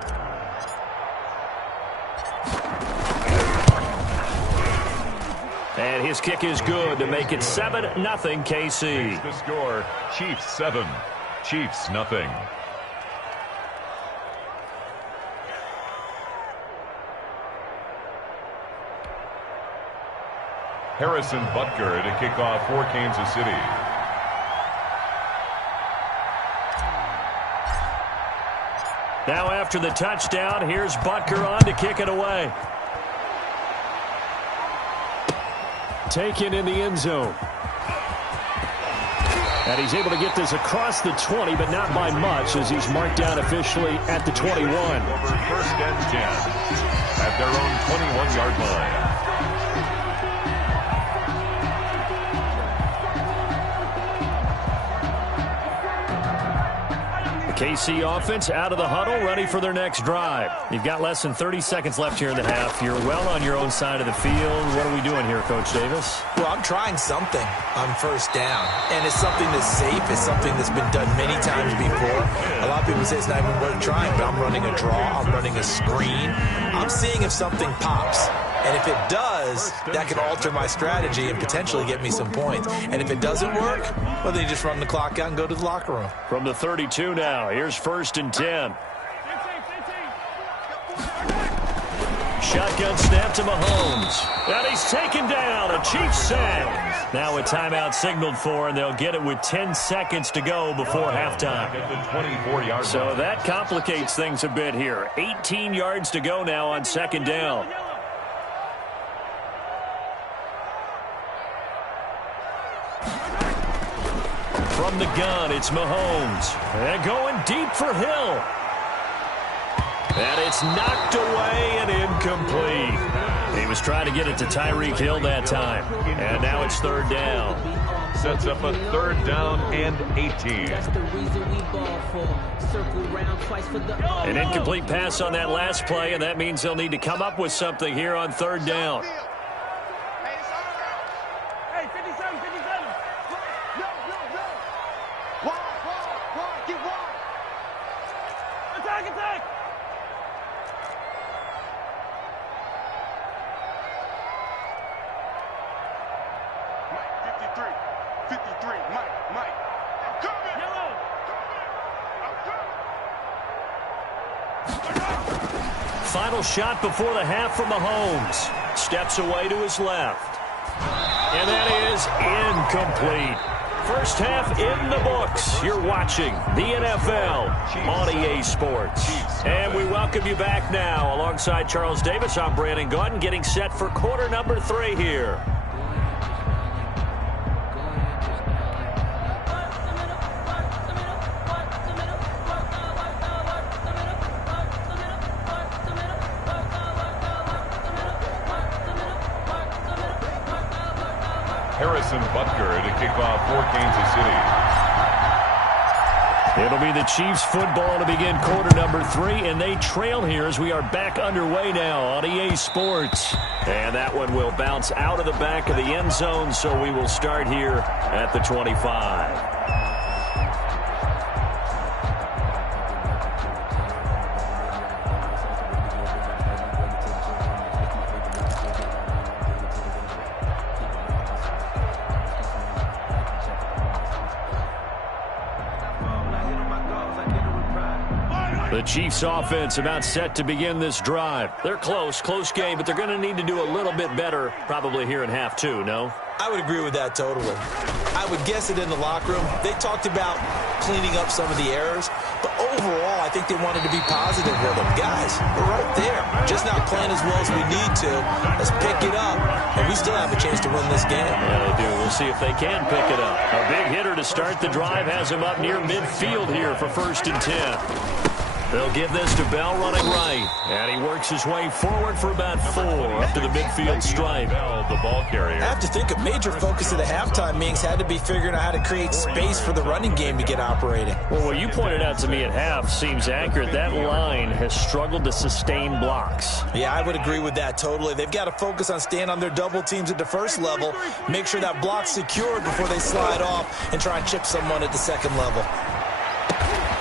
And his kick is good to make it 7-0 KC. The score, Chiefs 7, Chiefs nothing. Harrison Butker to kick off for Kansas City. Now after the touchdown, here's Butker on to kick it away. Taken in the end zone. And he's able to get this across the 20, but not by much as he's marked down officially at the 21. Over 1st and 10 at their own 21-yard line. KC offense out of the huddle, ready for their next drive. You've got less than 30 seconds left here in the half. You're well on your own side of the field. What are we doing here, Coach Davis? Well, I'm trying something on 1st down, and it's something that's safe. It's something that's been done many times before. A lot of people say it's not even worth trying, but I'm running a draw. I'm running a screen. I'm seeing if something pops. And if it does, that can alter my strategy and potentially get me some points. And if it doesn't work, well, then you just run the clock out and go to the locker room. From the 32 now, here's 1st and 10. shotgun snap to Mahomes. And he's taken down. A Chiefs sack. Now a timeout signaled for, and they'll get it with 10 seconds to go before halftime. So that complicates things a bit here. 18 yards to go now on second down. From the gun, it's Mahomes. And going deep for Hill. And it's knocked away and incomplete. He was trying to get it to Tyreek Hill that time. And now it's third down. Sets up a third down and 18. An incomplete pass on that last play, and that means they'll need to come up with something here on third down. Final shot before the half from Mahomes. Steps away to his left. And that is incomplete. First half in the books. You're watching the NFL on EA Sports. And we welcome you back now. Alongside Charles Davis, I'm Brandon Gaudin, getting set for quarter number 3 here. Butker to kick off for Kansas City. It'll be the Chiefs football to begin quarter number 3, and they trail here as we are back underway now on EA Sports. And that one will bounce out of the back of the end zone, so we will start here at the 25. The Chiefs offense about set to begin this drive. They're close game, but they're going to need to do a little bit better probably here in half 2, no? I would agree with that totally. I would guess it in the locker room. They talked about cleaning up some of the errors, but overall, I think they wanted to be positive with them. Guys, we're right there. Just not playing as well as we need to. Let's pick it up, and we still have a chance to win this game. Yeah, they do. We'll see if they can pick it up. A big hitter to start the drive has him up near midfield here for 1st and 10. They'll give this to Bell running right. And he works his way forward for about 4 up to the midfield stripe. Bell, the ball carrier. I have to think a major focus of the halftime meetings had to be figuring out how to create space for the running game to get operating. Well, what you pointed out to me at half seems accurate. That line has struggled to sustain blocks. Yeah, I would agree with that totally. They've got to focus on staying on their double teams at the first level, make sure that block's secured before they slide off and try and chip someone at the second level.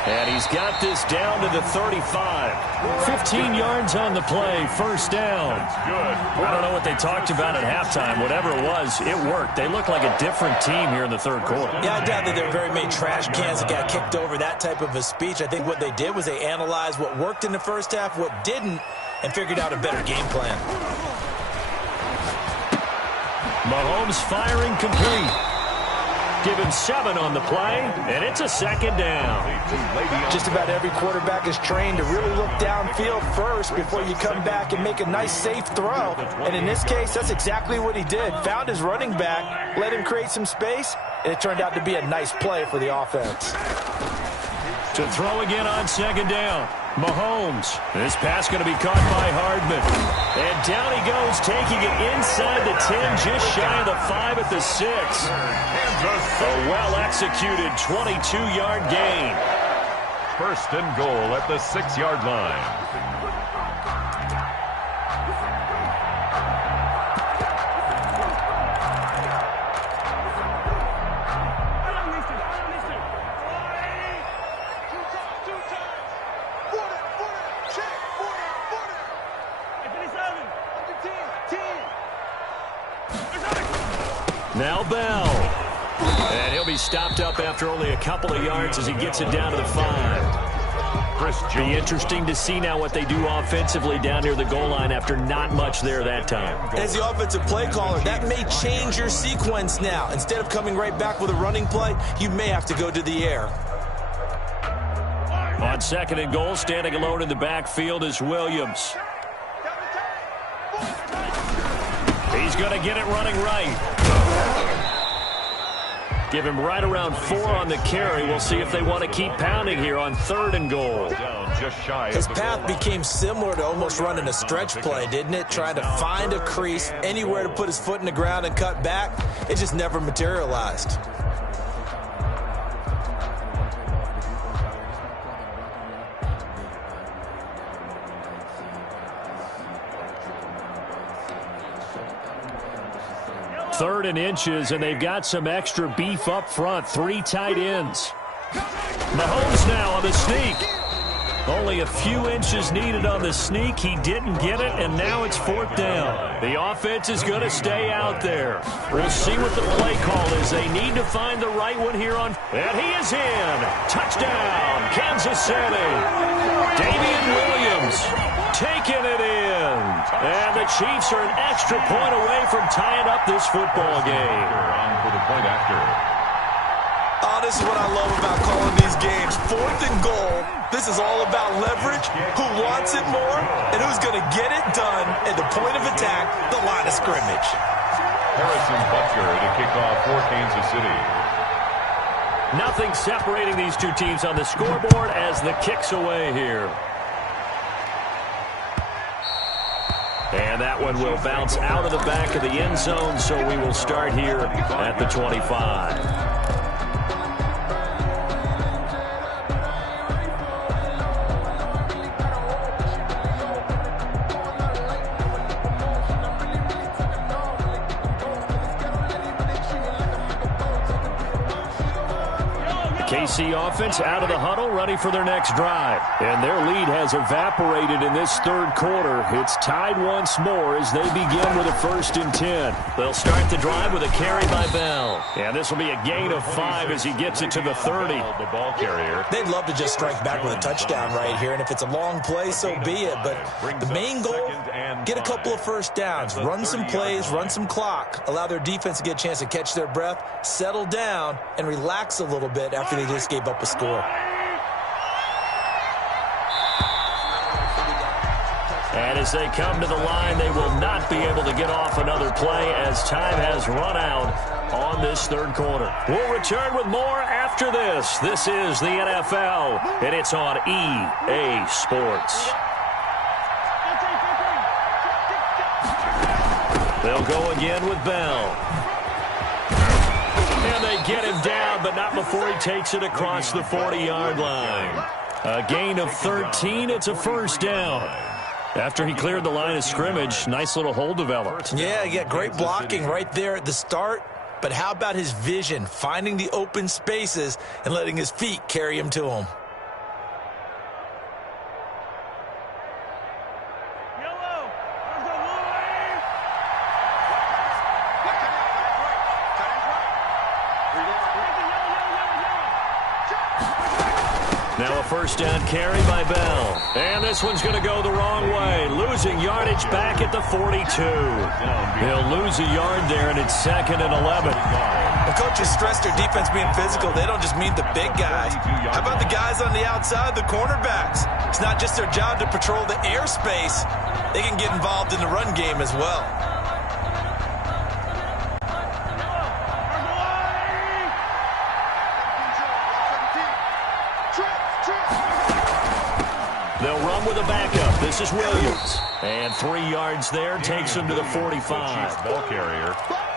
And he's got this down to the 35. 15 yards on the play, first down. Good. I don't know what they talked about at halftime. Whatever it was, it worked. They look like a different team here in the third quarter. Yeah, I doubt that there were very many trash cans that got kicked over, that type of a speech. I think what they did was they analyzed what worked in the first half, what didn't, and figured out a better game plan. Mahomes firing complete. Give him 7 on the play, and it's a second down. Just about every quarterback is trained to really look downfield first before you come back and make a nice, safe throw. And in this case, that's exactly what he did. Found his running back, let him create some space, and it turned out to be a nice play for the offense. To throw again on second down. Mahomes. This pass going to be caught by Hardman. And down he goes, taking it inside the 10, just shy of the 5 at the 6. A well-executed 22-yard gain. 1st and goal at the 6-yard line. Now Bell. And he'll be stopped up after only a couple of yards as he gets it down to the 5. Be interesting to see now what they do offensively down near the goal line after not much there that time. As the offensive play caller, that may change your sequence now. Instead of coming right back with a running play, you may have to go to the air. On second and goal, standing alone in the backfield is Williams. He's going to get it running right. Give him right around 4 on the carry. We'll see if they want to keep pounding here on third and goal. His path became similar to almost running a stretch play, didn't it? Trying to find a crease, anywhere to put his foot in the ground and cut back. It just never materialized. Third and inches, and they've got some extra beef up front. 3 tight ends. Mahomes now on the sneak. Only a few inches needed on the sneak. He didn't get it, and now it's 4th down. The offense is going to stay out there. We'll see what the play call is. They need to find the right one here on. And he is in. Touchdown, Kansas City. Damian Williams taking it in. And the Chiefs are an extra point away from tying up this football game. On for the point after. Oh, this is what I love about calling these games. 4th and goal. This is all about leverage, who wants it more, and who's going to get it done at the point of attack, the line of scrimmage. Harrison Butker to kick off for Kansas City. Nothing separating these two teams on the scoreboard as the kick's away here. And that one will bounce out of the back of the end zone, so we will start here at the 25. KC offense out of the huddle, ready for their next drive. And their lead has evaporated in this third quarter. It's tied once more as they begin with a 1st and 10. They'll start the drive with a carry by Bell. And this will be a gain of 5 as he gets it to the 30. The ball carrier. They'd love to just strike back with a touchdown right here, and if it's a long play, so be it. But the main goal, get a couple of first downs, run some plays, run some clock, allow their defense to get a chance to catch their breath, settle down, and relax a little bit after they just gave up a score. And as they come to the line, they will not be able to get off another play as time has run out on this third quarter. We'll return with more after this. This is the NFL, and it's on EA Sports. They'll go again with Bell. And they get him down, but not before he takes it across the 40-yard line. A gain of 13. It's a 1st down. After he cleared the line of scrimmage, nice little hole developed. Yeah, great blocking right there at the start. But how about his vision, finding the open spaces and letting his feet carry him to him? Now a 1st down carry by Bell. And this one's going to go the wrong way. Losing yardage back at the 42. He'll lose a yard there, and it's 2nd and 11. The coaches stress their defense being physical. They don't just mean the big guys. How about the guys on the outside, the cornerbacks? It's not just their job to patrol the airspace. They can get involved in the run game as well. They'll run with a backup. This is Williams. And 3 yards there takes him to the 45. Ball carrier.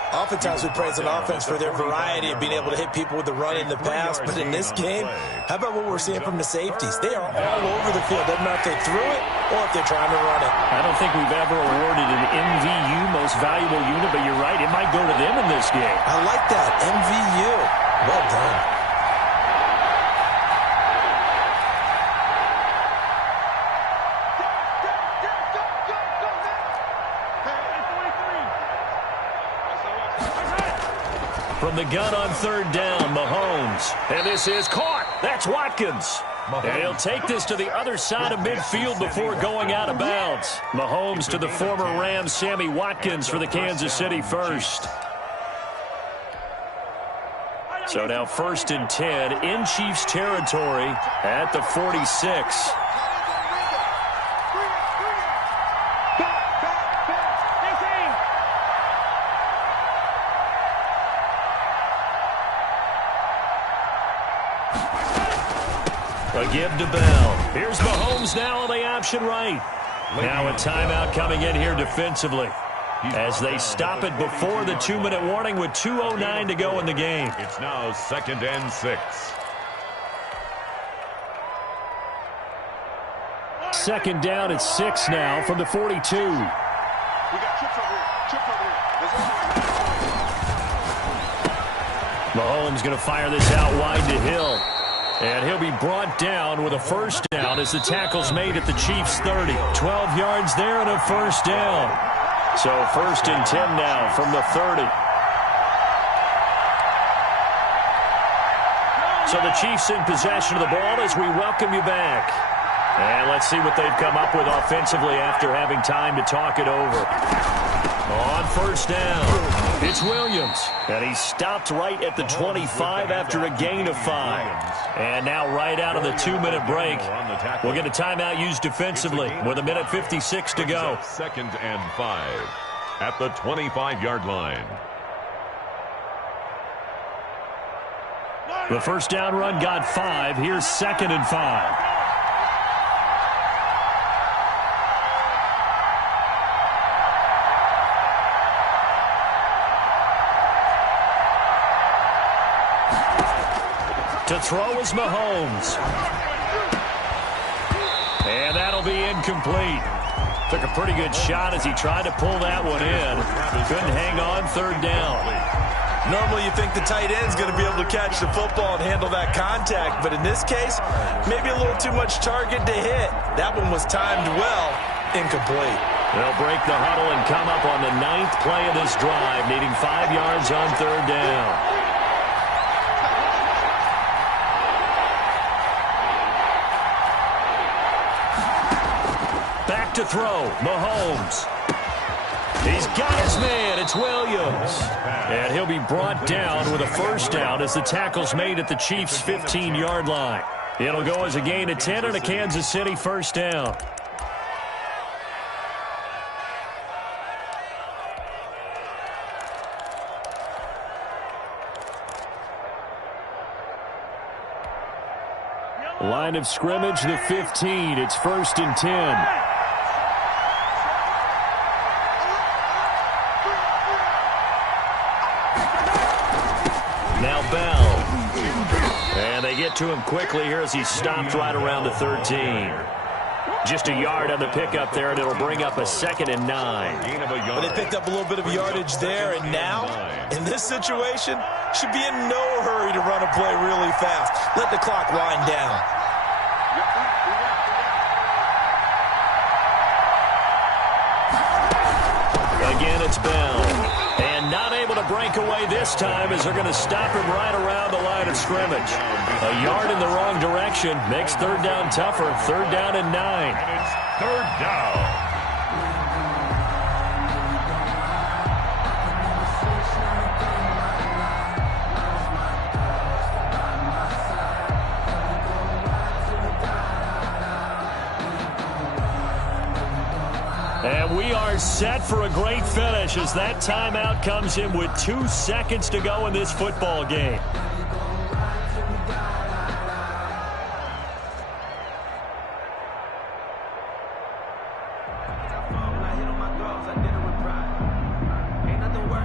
Oftentimes we praise an offense for their variety of being able to hit people with the run and the pass. But in this game, how about what we're seeing from the safeties? They are all over the field. Doesn't matter if they threw it or if they're trying to run it. I don't think we've ever awarded an MVU, most valuable unit, but you're right. It might go to them in this game. I like that. MVU. Well done. From the gun on 3rd down, Mahomes. And this is caught. That's Watkins. And he'll take this to the other side of midfield before going out of bounds. Mahomes to the former Rams, Sammy Watkins for the Kansas City first. So now 1st and 10 in Chiefs territory at the 46. A give to Bell. Here's Mahomes now on the option right. Now a timeout coming in here defensively as they stop it before the 2-minute warning with 2:09 to go in the game. It's now 2nd and 6. 2nd down at 6 now from the 42. We got trips over here. Trips over here. Mahomes going to fire this out wide to Hill. And he'll be brought down with a 1st down as the tackle's made at the Chiefs' 30. 12 yards there and a 1st down. So 1st and 10 now from the 30. So the Chiefs in possession of the ball as we welcome you back. And let's see what they've come up with offensively after having time to talk it over. On 1st down, it's Williams. And he stopped right at the 25 after a gain of 5. And now right out of the 2-minute break, we'll get a timeout used defensively with 1:56 to go. 2nd and 5 at the 25-yard line. The 1st down run got 5. Here's 2nd and 5. To throw is Mahomes. And that'll be incomplete. Took a pretty good shot as he tried to pull that one in. Couldn't hang on 3rd down. Normally you think the tight end's going to be able to catch the football and handle that contact, but in this case, maybe a little too much target to hit. That one was timed well, incomplete. They'll break the huddle and come up on the 9th play of this drive, needing 5 yards on 3rd down. To throw, Mahomes. He's got his man. It's Williams. And he'll be brought down with a 1st down as the tackle's made at the Chiefs' 15-yard line. It'll go as a gain of 10 and a Kansas City 1st down. Line of scrimmage, the 15. It's 1st and 10. Now Bell. And they get to him quickly here as he's stopped right around the 13. Just a yard on the pickup there, and it'll bring up a 2nd and 9. But they picked up a little bit of yardage there, and now, in this situation, should be in no hurry to run a play really fast. Let the clock wind down. Again, it's Bell. And not able to break away this time as they're going to stop him right around the line of scrimmage. A yard in the wrong direction makes 3rd down tougher. 3rd down and 9. And it's 3rd down. And we are set for a great finish as that timeout comes in with 2 seconds to go in this football game.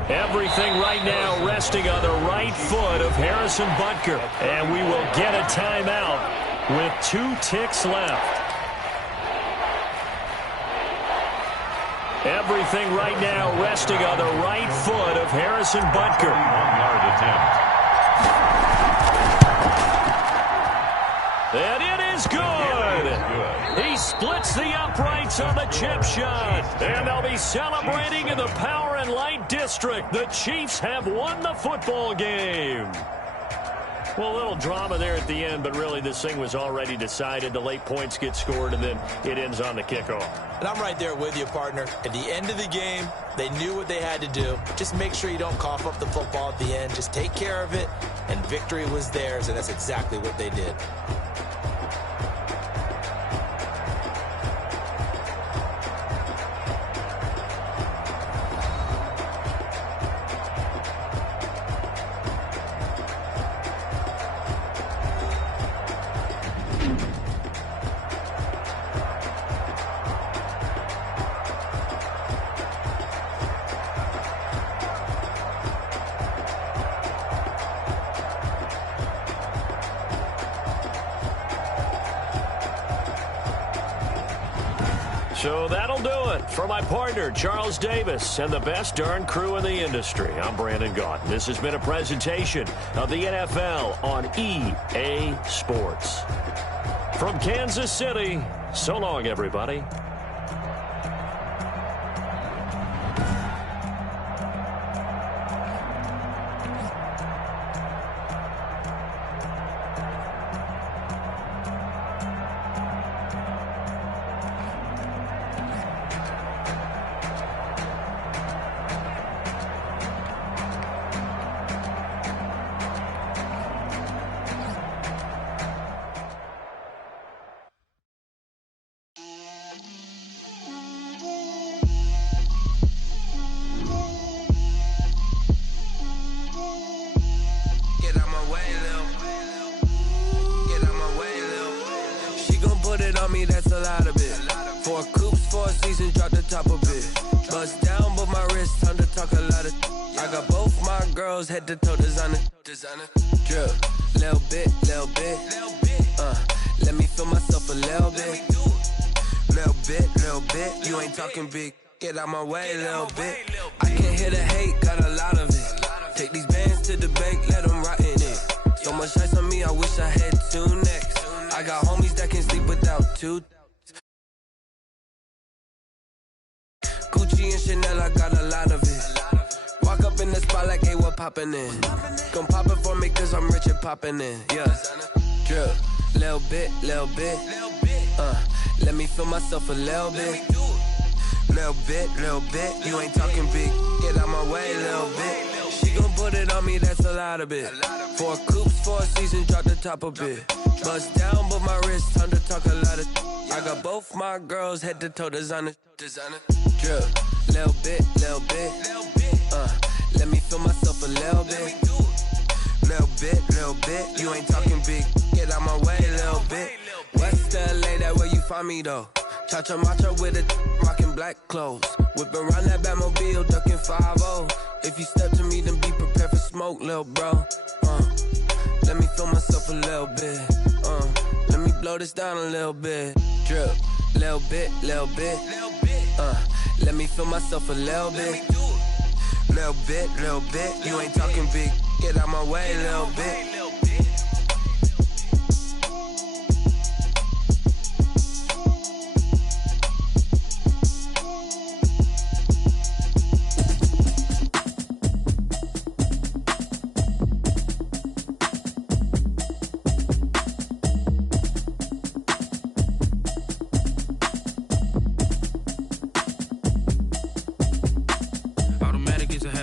Everything right now resting on the right foot of Harrison Butker. And we will get a timeout with 2 ticks left. Everything right now resting on the right foot of Harrison Butker. 1-yard attempt. And it is good. He splits the uprights on the chip shot. And they'll be celebrating in the Power and Light District. The Chiefs have won the football game. Well, a little drama there at the end, but really this thing was already decided. The late points get scored, and then it ends on the kickoff. And I'm right there with you, partner. At the end of the game, they knew what they had to do. Just make sure you don't cough up the football at the end. Just take care of it, and victory was theirs, and that's exactly what they did. So that'll do it for my partner, Charles Davis, and the best darn crew in the industry. I'm Brandon Gaudin. This has been a presentation of the NFL on EA Sports. From Kansas City, so long, everybody. That's a lot of it. 4 coops, 4 seasons, drop the top of it. Bust down, but my wrist, time to talk a lot of. I got both my girls head to toe designer. Drip, little bit. Let me feel myself a little bit. Little bit. You ain't talking big. Get out my way, little bit. I can't hear the hate, got a lot of it. Take these bands to the bank, let them rot in it. So much ice on me, I wish I had 2 necks. I got homies that can sleep without 2. Gucci and Chanel, I got a lot of it. Walk up in the spot like, hey, what poppin' in? Gon' pop it for me cause I'm rich and poppin' in. Yeah, drip, little bit. Let me feel myself a little bit. Little bit. You ain't talking big. Get out my way, little bit. She gon' put it on me, that's a lot of it. 4 coops, 4 seasons, drop the top of it. Bust down, but my wrist, time to talk a lot of. I got both my girls head to toe designer. Drip, little bit. Let me feel myself a little bit. Little bit. You ain't talking big. Get out my way, little bit. West LA, that where you find me though. Cha-cha matcha with a rockin' black clothes. Whip around that Batmobile, ducking 5-0. If you step to me, then be prepared for smoke, lil' bro. Let me feel myself a little bit. Let me blow this down a little bit. Drip, little bit. Let me feel myself a little bit. Little bit. You ain't talking big. Get out my way, little bit.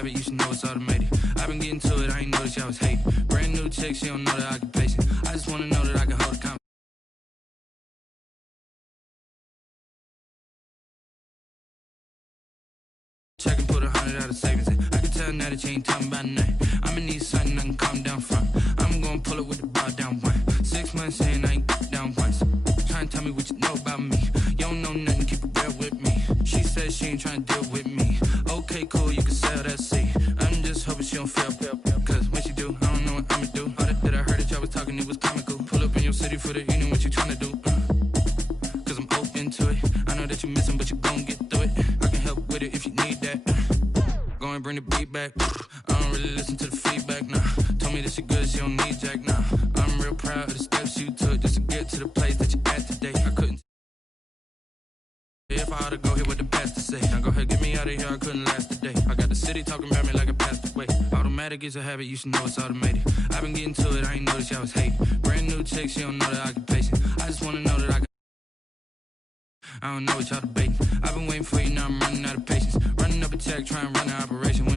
You should know it's automated. I've been getting to it, I ain't noticed y'all was hating. Brand new chick, she don't know that I can place it. I just wanna know that I can hold a conversation. Check and put 100 out of savings in. I can tell now that you ain't talking about nothing. I'ma need something I can calm down from. I'm gonna pull it with the bar down one. 6 months saying I ain't down once. Try and tell me what you know about me. You don't know nothing, keep it real with me. She says she ain't trying to deal with me. Okay, cool, you can sell that seat. I'm just hoping she don't fail. Cause when she do, I don't know what I'ma do. All that I heard that y'all was talking, it was comical. Pull up in your city for the evening, what you tryna do? Cause I'm open to it. I know that you missing, but you gon' get through it. I can help with it if you need that. Go and bring the beat back. I don't really listen to the feedback, nah. Told me that she good, she don't need jack, nah. I'm real proud of the steps you took just to get to the place that you at today. I couldn't. If I ought to go here with the best to say. Now go ahead, get me out of here, I couldn't last a day. I got the city talking about me like a passed away. Automatic Automatic is a habit, you should know it's automated. I've been getting to it, I ain't noticed y'all was hating. Brand new chick, she don't know the occupation. I just wanna know that I don't know what y'all debating. I've been waiting for you, now I'm running out of patience. Running up a check, trying to run an operation. When